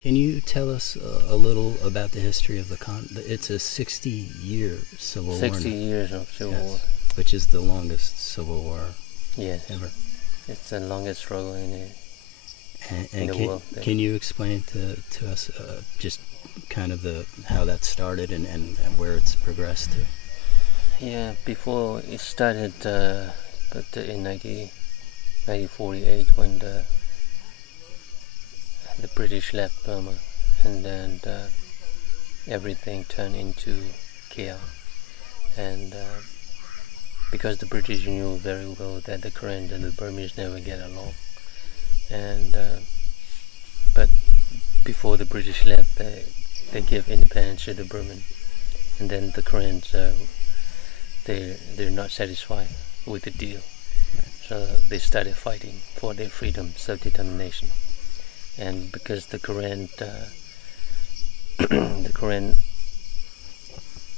Can you tell us a little about the history of It's a 60-year civil war. 60 years of civil war. Which is the longest civil war ever. It's the longest struggle in the world. Can you explain to us just kind of how that started and where it's progressed to? Yeah, before it started in 1948 when the British left Burma, and then everything turned into chaos. And because the British knew very well that the Koreans and the Burmese never get along, and but before the British left, they gave independence to the Burman, and then the Koreans they're not satisfied with the deal, so they started fighting for their freedom, self-determination. And because the Korean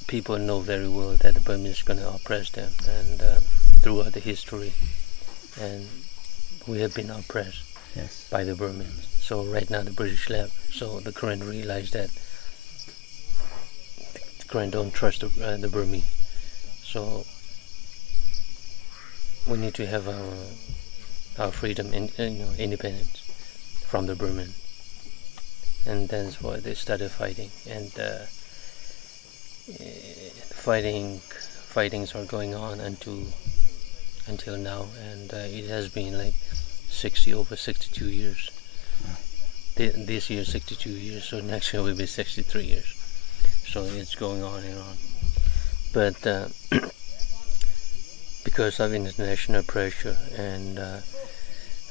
people know very well that the Burmese is going to oppress them, and throughout the history, and we have been oppressed by the Burmese. So right now the British left, so the Korean realized that the Korean don't trust the Burmese, so we need to have our freedom and independence from the Burman. And that's why they started fighting, and fightings are going on until now, and it has been like over 62 years. This year 62 years, so next year will be 63 years. So it's going on and on. But because of international pressure and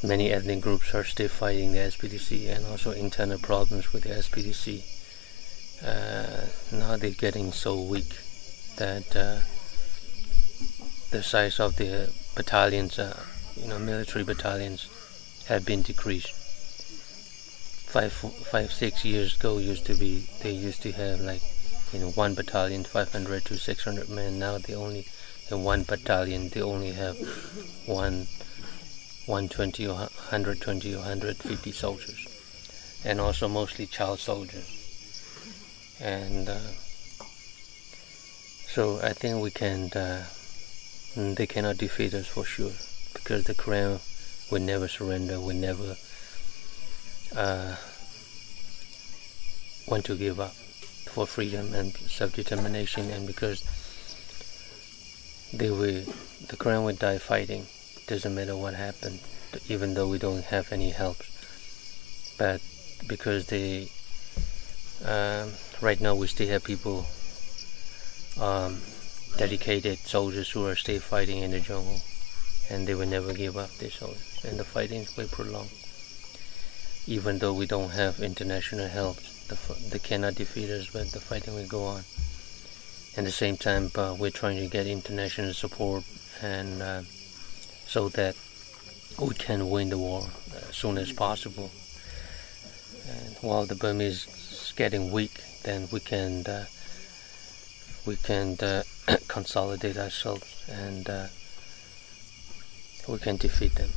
many ethnic groups are still fighting the SPDC, and also internal problems with the SPDC. Now they're getting so weak that the size of the battalions, military battalions, have been decreased. 6 years ago, they used to have like one battalion 500 to 600 men. Now they only in one battalion they only have 120 or 120 or 150 soldiers, and also mostly child soldiers. And so I think they cannot defeat us for sure, because the Korean will never surrender, will never want to give up for freedom and self-determination, and because the Korean will die fighting. Doesn't matter what happened, even though we don't have any help. But because right now we still have people, dedicated soldiers who are still fighting in the jungle, and they will never give up their soldiers, and the fighting will prolong. Even though we don't have international help, they cannot defeat us, but the fighting will go on. At the same time, we're trying to get international support, and so that we can win the war as soon as possible. And while the Burmese is getting weak, then we can consolidate ourselves, and we can defeat them.